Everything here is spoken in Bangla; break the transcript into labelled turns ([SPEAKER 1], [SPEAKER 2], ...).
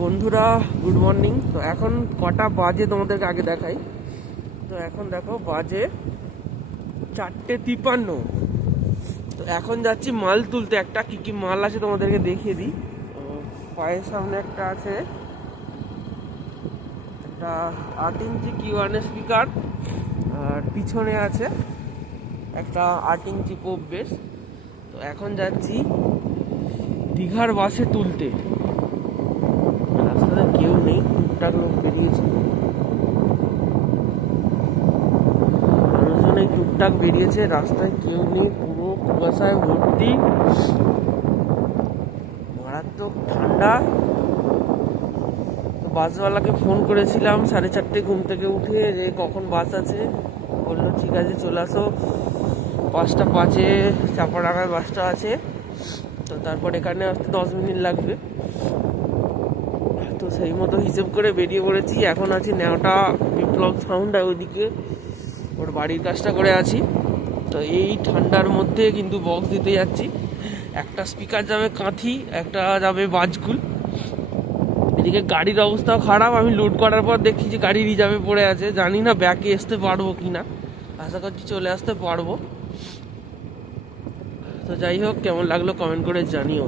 [SPEAKER 1] বন্ধুরা গুড মর্নিং তো এখন কটা বাজে তোমাদেরকে আগে দেখাই। তো এখন দেখো বাজে চারটে তিপান্ন। তো এখন যাচ্ছি মাল তুলতে। একটা কি কি মাল আছে তোমাদেরকে দেখিয়ে দিই। পায়ের সামনে একটা আছে। একটা আট ইঞ্চি কিউ স্পিকার। আর পিছনে আছে একটা আট ইঞ্চি পোপ বেস তো এখন যাচ্ছি দীঘার বাসে তুলতে। টুকটাক লোক বেরিয়েছে। মানুষজন এই টুকটাক বেরিয়েছে, রাস্তায় কেউ নেই, পুরো কুয়াশায় ভর্তি। মারাত্মক ঠান্ডা। বাসওয়ালাকে ফোন করেছিলাম, সাড়ে চারটে ঘুম থেকে উঠে যে কখন বাস আছে। বলল, ঠিক আছে, চলে আসো। পাঁচটা পাঁচে চাপাডাঙ্গার বাসটা আছে। তো তারপর এখানে আসতে দশ মিনিট লাগবে। তো সেই মতো হিসেব করে বেরিয়ে পড়েছি। এখন আছি নেওটা বিপ্লব সাউন্ড ওইদিকে ওর বাড়ির কাজটা করে আছি। তো এই ঠান্ডার মধ্যে কিন্তু বক্স দিতে যাচ্ছি। একটা স্পিকার যাবে কাঁথি, একটা যাবে বাজকুল। এদিকে গাড়ির অবস্থাও খারাপ। আমি লোড করার পর দেখছি যে গাড়ি রিজার্ভে পড়ে আছে। জানি না ব্যাকে আসতে পারব কি না আশা করছি চলে আসতে পারব। তো যাই হোক, কেমন লাগল কমেন্ট করে জানিও।